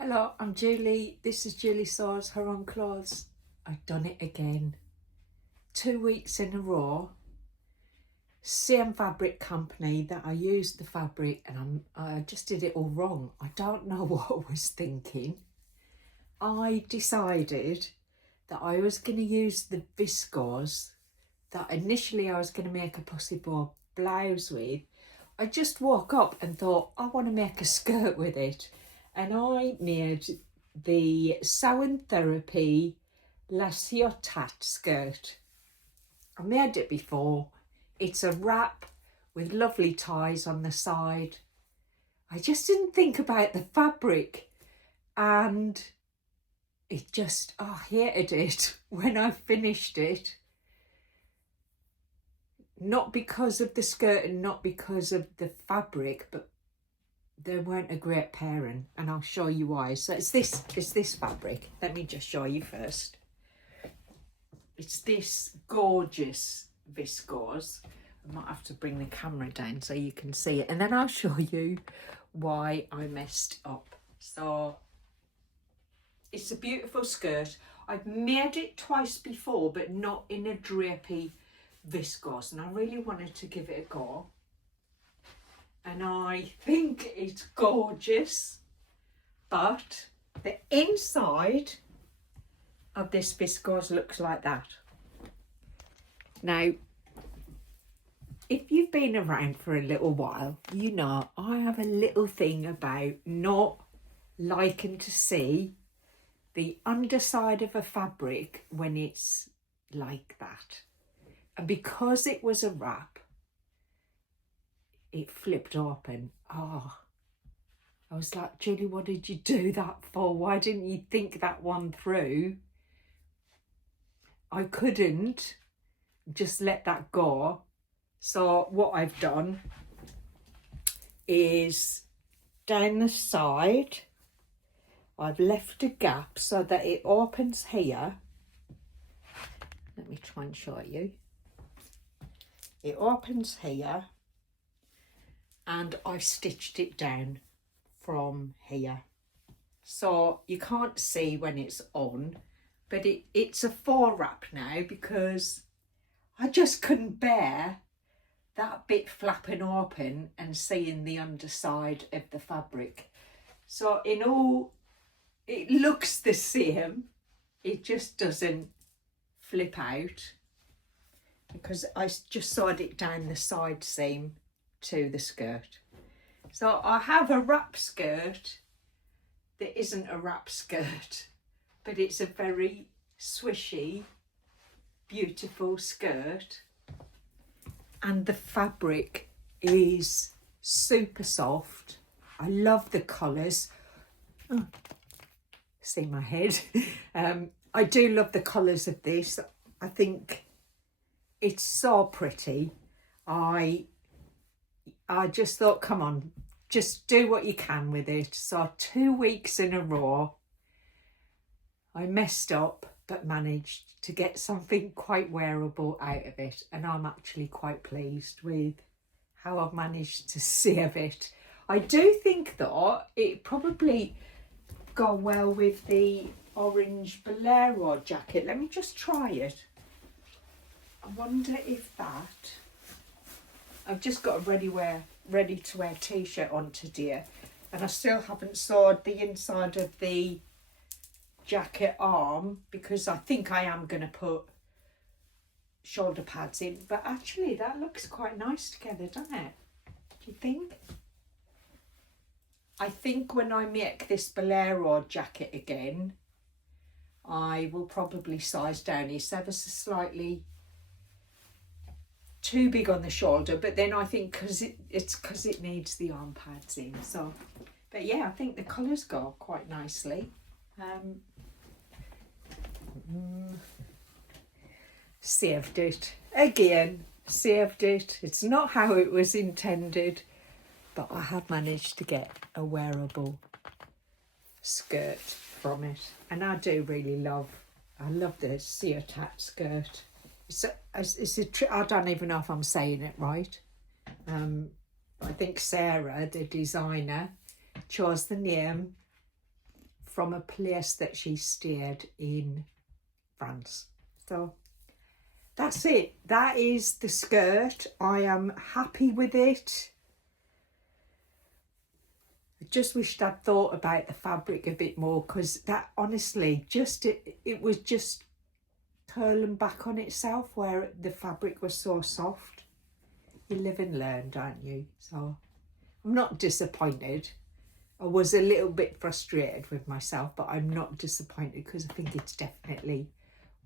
Hello, I'm Julie. This is Julie Saws Her Own Clothes. I've done it again. 2 weeks in a row. Same fabric company that I used the fabric and I just did it all wrong. I don't know what I was thinking. I decided that I was going to use the viscose that initially I was going to make a pussy bow blouse with. I just woke up and thought I want to make a skirt with it. And I made the Southern Ciotat skirt. I made it before. It's a wrap with lovely ties on the side. I just didn't think about the fabric and it just, I hated it when I finished it. Not because of the skirt and not because of the fabric, but they weren't a great pairing, and I'll show you why. So it's this fabric. Let me just show you first. It's this gorgeous viscose. I might have to bring the camera down so you can see it, and then I'll show you why I messed up. So it's a beautiful skirt. I've made it twice before, but not in a drapey viscose, and I really wanted to give it a go. And I think it's gorgeous, but the inside of this viscose looks like that. Now, if you've been around for a little while, you know I have a little thing about not liking to see the underside of a fabric when it's like that. And because it was a wrap, it flipped open. I was like, Julie, what did you do that for? Why didn't you think that one through? I couldn't just let that go. So what I've done is down the side, I've left a gap so that it opens here. Let me try and show you. It opens here. And I've stitched it down from here. So you can't see when it's on, but it's a fore wrap now because I just couldn't bear that bit flapping open and seeing the underside of the fabric. So in all, it looks the same, it just doesn't flip out because I just sewed it down the side seam to the skirt. So I have a wrap skirt that isn't a wrap skirt, but it's a very swishy, beautiful skirt, and the fabric is super soft. I love the colours. Oh, see my head. I do love the colours of this. I think it's so pretty. I just thought, come on, just do what you can with it. So 2 weeks in a row, I messed up, but managed to get something quite wearable out of it. And I'm actually quite pleased with how I've managed to sieve it. I do think though, it probably go well with the orange bolero jacket. Let me just try it. I wonder if that... I've just got a ready to wear t-shirt on today, and I still haven't sewed the inside of the jacket arm because I think I am going to put shoulder pads in, but actually that looks quite nice together, doesn't it? Do you think? I think when I make this bolero jacket again, I will probably size down. It's ever so slightly too big on the shoulder, but then I think because it needs the arm pads in. So, but yeah, I think the colours go quite nicely. Saved it again. Saved it. It's not how it was intended, but I have managed to get a wearable skirt from it, and I do really love. I love the Ciotat skirt. I don't even know if I'm saying it right. I think Sarah, the designer, chose the name from a place that she stayed in France. So that's it. That is the skirt. I am happy with it. I just wished I'd thought about the fabric a bit more, because that honestly just it was just curling back on itself where the fabric was so soft. You live and learn, don't you? So I'm not disappointed. I was a little bit frustrated with myself, but I'm not disappointed because I think it's definitely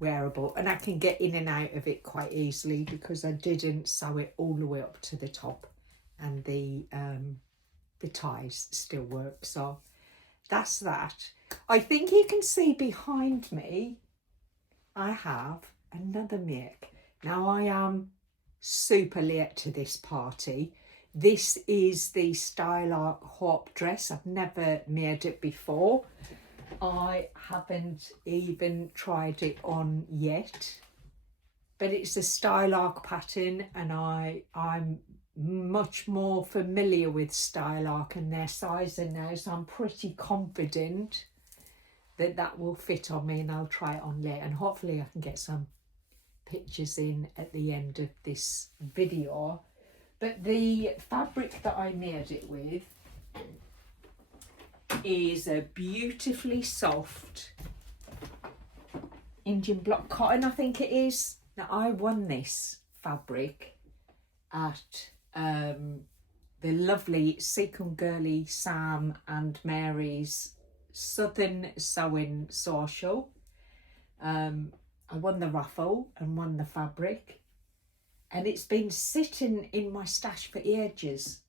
wearable, and I can get in and out of it quite easily because I didn't sew it all the way up to the top, and the ties still work. So that's that. I think you can see behind me I have another make. Now I am super late to this party. This is the Stylarch Hope dress. I've never made it before. I haven't even tried it on yet, but it's a Stylarch pattern, and I'm much more familiar with Stylarch and their sizing now, so I'm pretty confident that that will fit on me, and I'll try it on later, and hopefully I can get some pictures in at the end of this video. But the fabric that I made it with is a beautifully soft Indian block cotton, I think it is. Now I won this fabric at the lovely Seacombe Girly Sam and Mary's Southern Sewing Social. I won the raffle and won the fabric, and it's been sitting in my stash for ages,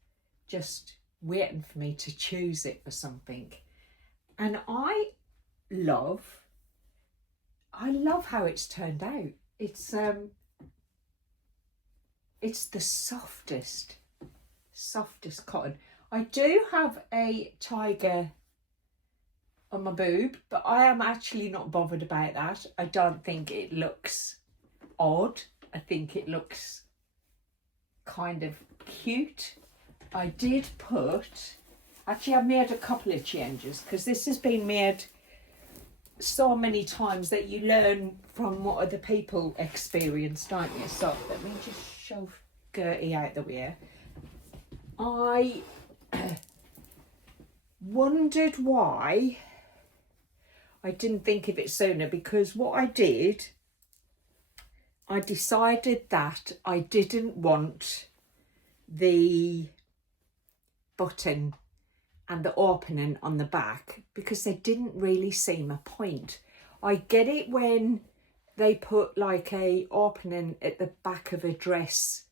just waiting for me to choose it for something. And I love how it's turned out. It's the softest cotton. I do have a tiger on my boob, but I am actually not bothered about that. I don't think it looks odd. I think it looks kind of cute. I did put, actually I made a couple of changes, because this has been made so many times that you learn from what other people experience, don't you? So let me just shove Gertie out the way. I wondered why I didn't think of it sooner, because what I did, I decided that I didn't want the button and the opening on the back, because there didn't really seem a point. I get it when they put like a opening at the back of a dress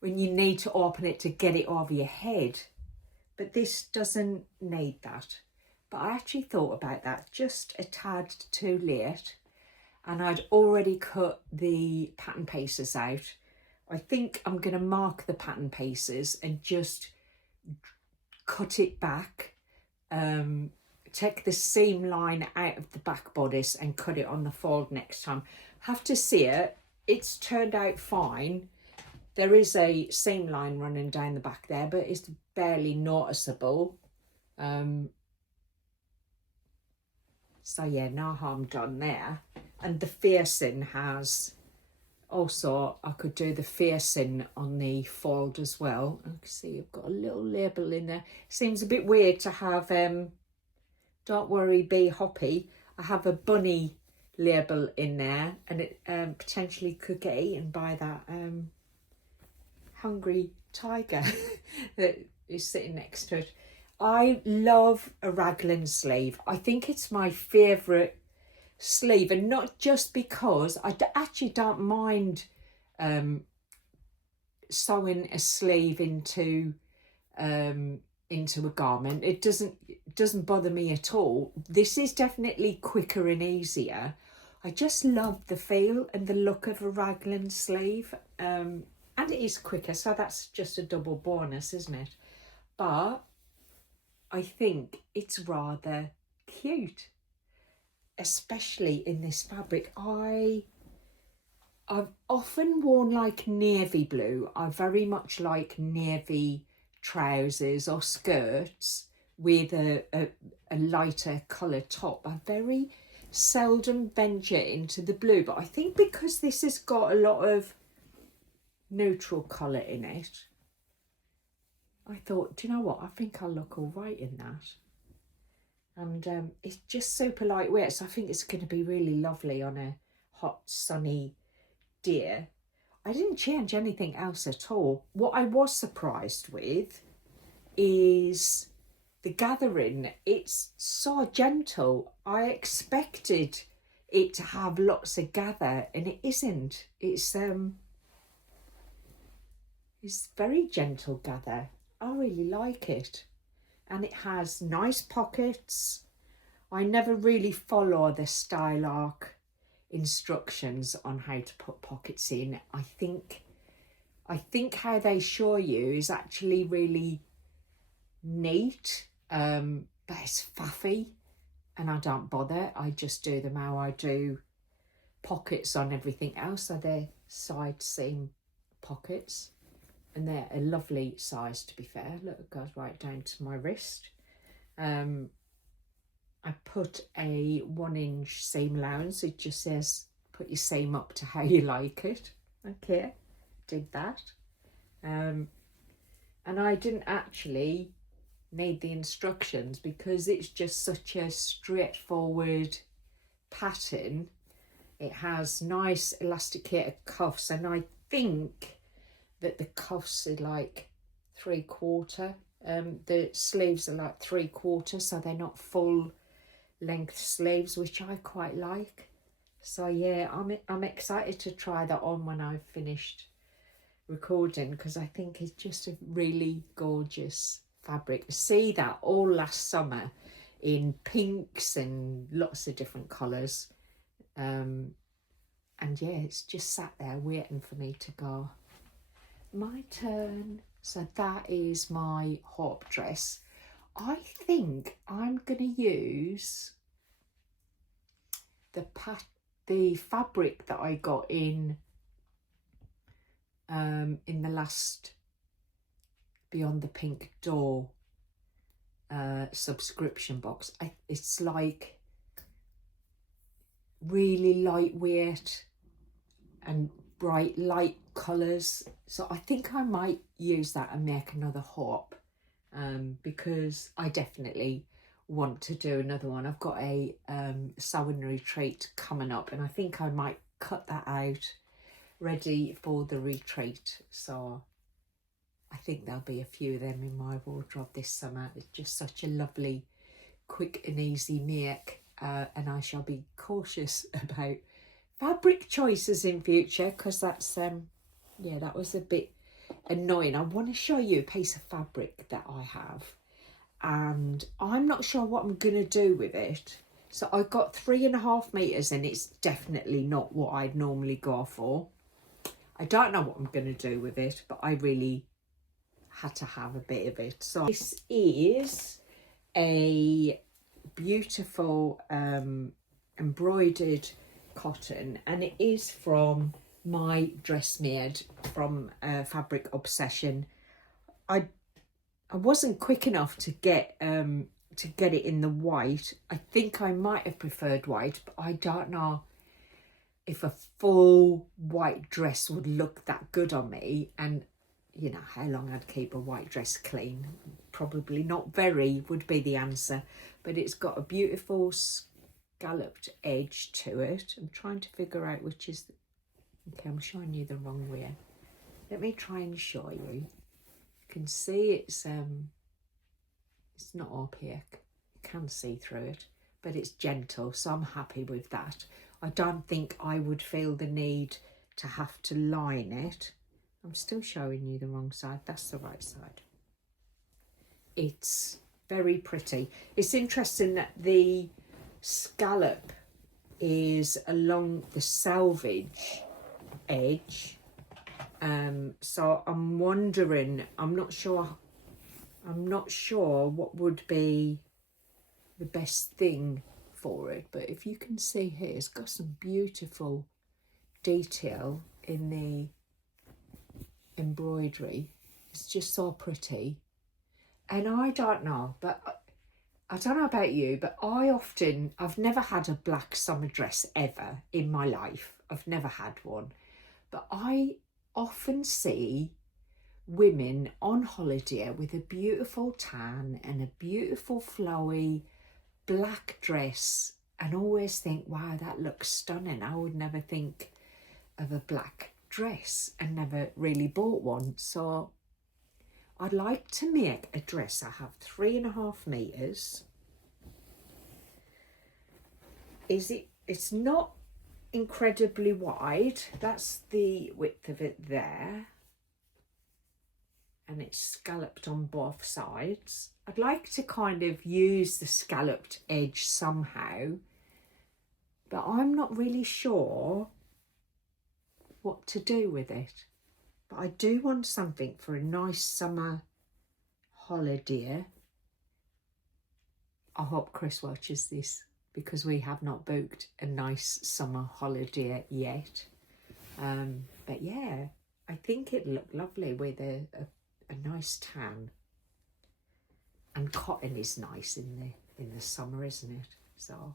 when you need to open it to get it over your head, but this doesn't need that. But I actually thought about that just a tad too late, and I'd already cut the pattern pieces out. I think I'm going to mark the pattern pieces and just cut it back, take the seam line out of the back bodice and cut it on the fold next time. Have to see it. It's turned out fine. There is a seam line running down the back there, but it's barely noticeable. So yeah, no harm done there. And the facing has also, I could do the facing on the fold as well. I can see I've got a little label in there. Seems a bit weird to have don't worry, be hoppy. I have a bunny label in there, and it potentially could get eaten by that hungry tiger that is sitting next to it. I love a raglan sleeve. I think it's my favourite sleeve, and not just because I actually don't mind sewing a sleeve into a garment. It doesn't bother me at all. This is definitely quicker and easier. I just love the feel and the look of a raglan sleeve, and it is quicker, so that's just a double bonus, isn't it? But I think it's rather cute, especially in this fabric. I've often worn like navy blue. I very much like navy trousers or skirts with a lighter colour top. I very seldom venture into the blue, but I think because this has got a lot of neutral colour in it, I thought, do you know what, I think I'll look all right in that. And it's just super lightweight, so I think it's going to be really lovely on a hot sunny day. I didn't change anything else at all. What I was surprised with is the gathering. It's so gentle. I expected it to have lots of gather, and it isn't. It's very gentle gather. I really like it. And it has nice pockets. I never really follow the Stylarch instructions on how to put pockets in. I think how they show you is actually really neat, but it's faffy, and I don't bother. I just do them how I do pockets on everything else. So they're side seam pockets, and they're a lovely size, to be fair. Look, it goes right down to my wrist. I put a 1-inch seam allowance. It just says put your seam up to how you like it. Okay, did that. And I didn't actually need the instructions because it's just such a straightforward pattern. It has nice elasticated cuffs, and I think that the cuffs are like 3/4. The sleeves are like 3/4, so they're not full length sleeves, which I quite like. So yeah, I'm excited to try that on when I've finished recording, because I think it's just a really gorgeous fabric. See that all last summer in pinks and lots of different colours, and yeah, it's just sat there waiting for me to go. My turn. So that is my hope dress. I think I'm going to use the fabric that I got in the last Beyond the Pink Door subscription box. It's like really lightweight and bright light colours, so I think I might use that and make another hop, because I definitely want to do another one. I've got a sewing retreat coming up, and I think I might cut that out ready for the retreat, so I think there'll be a few of them in my wardrobe this summer. It's just such a lovely, quick and easy make, and I shall be cautious about fabric choices in future, because that's yeah, that was a bit annoying. I want to show you a piece of fabric that I have, and I'm not sure what I'm going to do with it. So I got 3.5 meters, and it's definitely not what I'd normally go for. I don't know what I'm going to do with it, but I really had to have a bit of it. So this is a beautiful embroidered cotton, and it is from my Dressmade from Fabric Obsession. I wasn't quick enough to get it in the white. I think I might have preferred white, but I don't know if a full white dress would look that good on me, and you know how long I'd keep a white dress clean. Probably not very would be the answer, but it's got a beautiful scalloped edge to it. I'm trying to figure out which is okay, I'm showing you the wrong way. Let me try and show you. You can see it's not opaque. You can see through it, but it's gentle, so I'm happy with that. I don't think I would feel the need to have to line it. I'm still showing you the wrong side. That's the right side. It's very pretty. It's interesting that the scallop is along the selvage edge. So I'm wondering, I'm not sure what would be the best thing for it, but if you can see here, it's got some beautiful detail in the embroidery. It's just so pretty, and I don't know, but I don't know about you, but I've never had a black summer dress ever in my life. I've never had one. But I often see women on holiday with a beautiful tan and a beautiful flowy black dress, and always think, wow, that looks stunning. I would never think of a black dress and never really bought one. So I'd like to make a dress. I have 3.5 meters. It's not incredibly wide. That's the width of it there. And it's scalloped on both sides. I'd like to kind of use the scalloped edge somehow, but I'm not really sure what to do with it. But I do want something for a nice summer holiday. I hope Chris watches this, because we have not booked a nice summer holiday yet. But yeah, I think it'd look lovely with a nice tan. And cotton is nice in the summer, isn't it? So,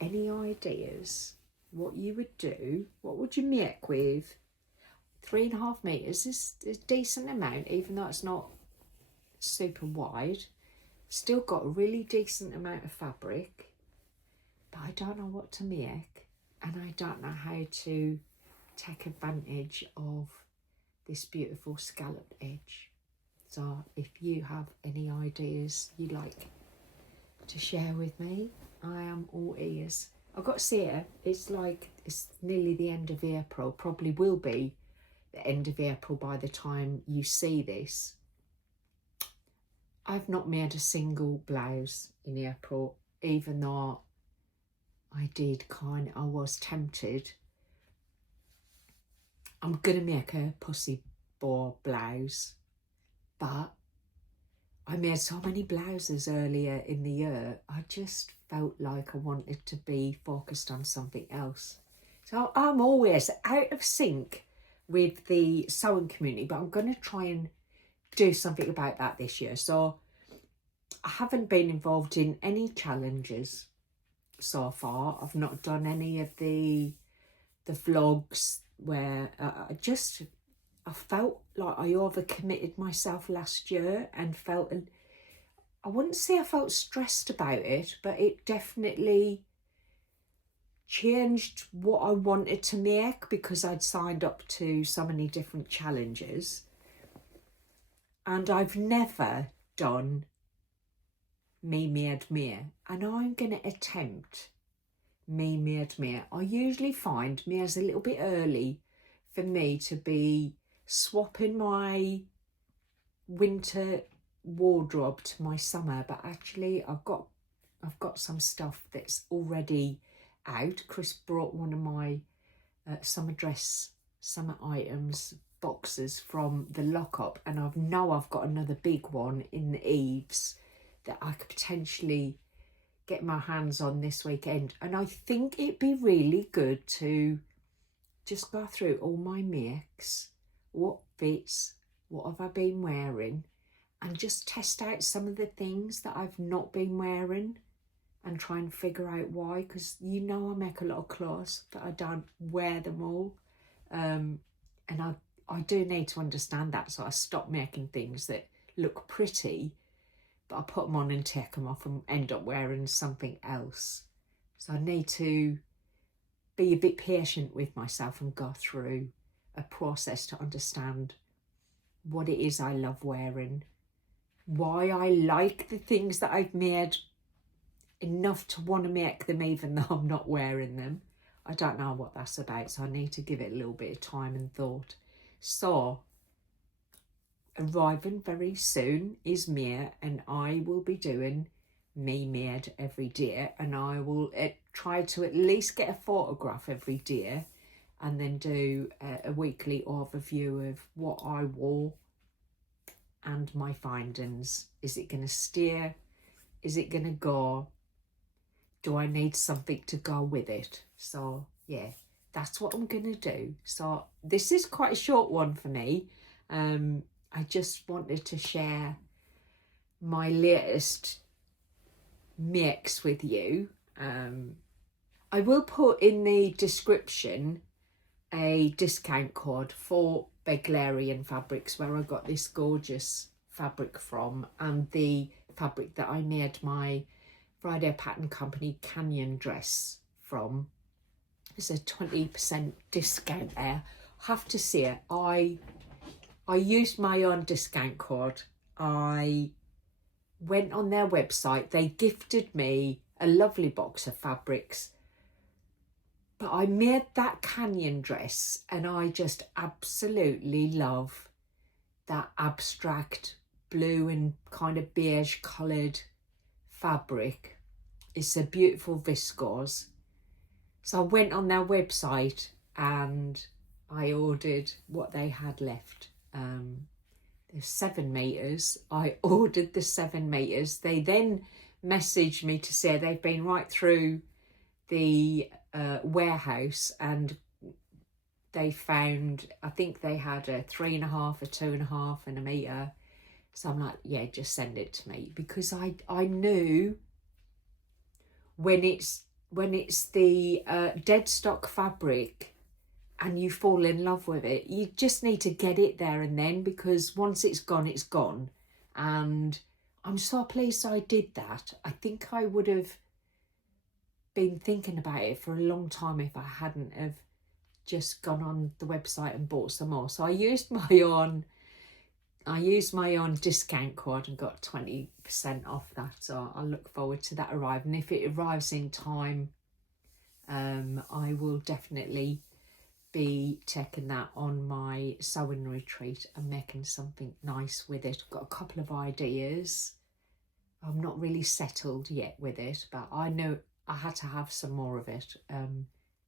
any ideas what you would do? What would you make with 3.5 meters? Is a decent amount, even though it's not super wide. Still got a really decent amount of fabric, but I don't know what to make, and I don't know how to take advantage of this beautiful scalloped edge. So if you have any ideas you'd like to share with me, I am all ears. I've got to say, it's nearly the end of April, probably will be the end of April by the time you see this. I've not made a single blouse in April, even though I was tempted. I'm gonna make a pussy boar blouse, but I made so many blouses earlier in the year, I just felt like I wanted to be focused on something else. So I'm always out of sync with the sewing community, but I'm going to try and do something about that this year. So I haven't been involved in any challenges so far. I've not done any of the vlogs where I felt like I overcommitted myself last year and I wouldn't say I felt stressed about it, but it definitely changed what I wanted to make because I'd signed up to so many different challenges. And I've never done Me Made Me, and I'm going to attempt Me Made Me. I usually find me as a little bit early for me to be swapping my winter wardrobe to my summer, but actually I've got some stuff that's already out. Chris brought one of my summer items boxes from the lockup, and I've got another big one in the eaves that I could potentially get my hands on this weekend. And I think it'd be really good to just go through all my makes, what fits, what have I been wearing, and just test out some of the things that I've not been wearing and try and figure out why, because I make a lot of clothes but I don't wear them all, and I do need to understand that, so I stop making things that look pretty but I put them on and take them off and end up wearing something else. So I need to be a bit patient with myself and go through a process to understand what it is I love wearing, why I like the things that I've made enough to want to make them even though I'm not wearing them. I don't know what that's about, so I need to give it a little bit of time and thought. So arriving very soon is Mia, and I will be doing Me Made every day, and I will try to at least get a photograph every day and then do a weekly overview of what I wore and my findings. Is it going to steer? Is it going to go? Do I need something to go with it? So yeah, that's what I'm going to do. So this is quite a short one for me. I just wanted to share my latest mix with you. I will put in the description a discount code for Beglarian Fabrics, where I got this gorgeous fabric from, and the fabric that I made my Friday Pattern Company Canyon dress from. There's a 20% discount there. Have to see it. I used my own discount code. I went on their website. They gifted me a lovely box of fabrics, but I made that canyon dress and I just absolutely love that abstract blue and kind of beige coloured fabric. It's a beautiful viscose. So I went on their website and I ordered what they had left. There's 7 meters. I ordered the 7 meters. They then messaged me to say they've been right through the warehouse and they found, I think they had a 3.5, a 2.5 and a meter. So I'm like, yeah, just send it to me, because I knew when it's the dead stock fabric and you fall in love with it, you just need to get it there and then, because once it's gone, it's gone. And I'm so pleased I did that. I think I would have been thinking about it for a long time if I hadn't have just gone on the website and bought some more. So I used my own discount code and got 20% off that. So I look forward to that arriving. If it arrives in time, I will definitely be taking that on my sewing retreat and making something nice with it. I've got a couple of ideas. I'm not really settled yet with it, but I know I had to have some more of it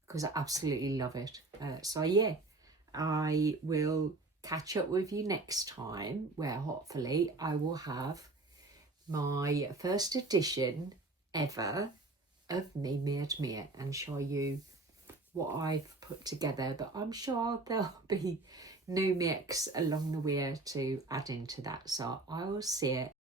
because I absolutely love it. So yeah, I will catch up with you next time, where hopefully I will have my first edition ever of Me Made Me and show you what I've put together. But I'm sure there'll be new mix along the way to add into that. So I will see it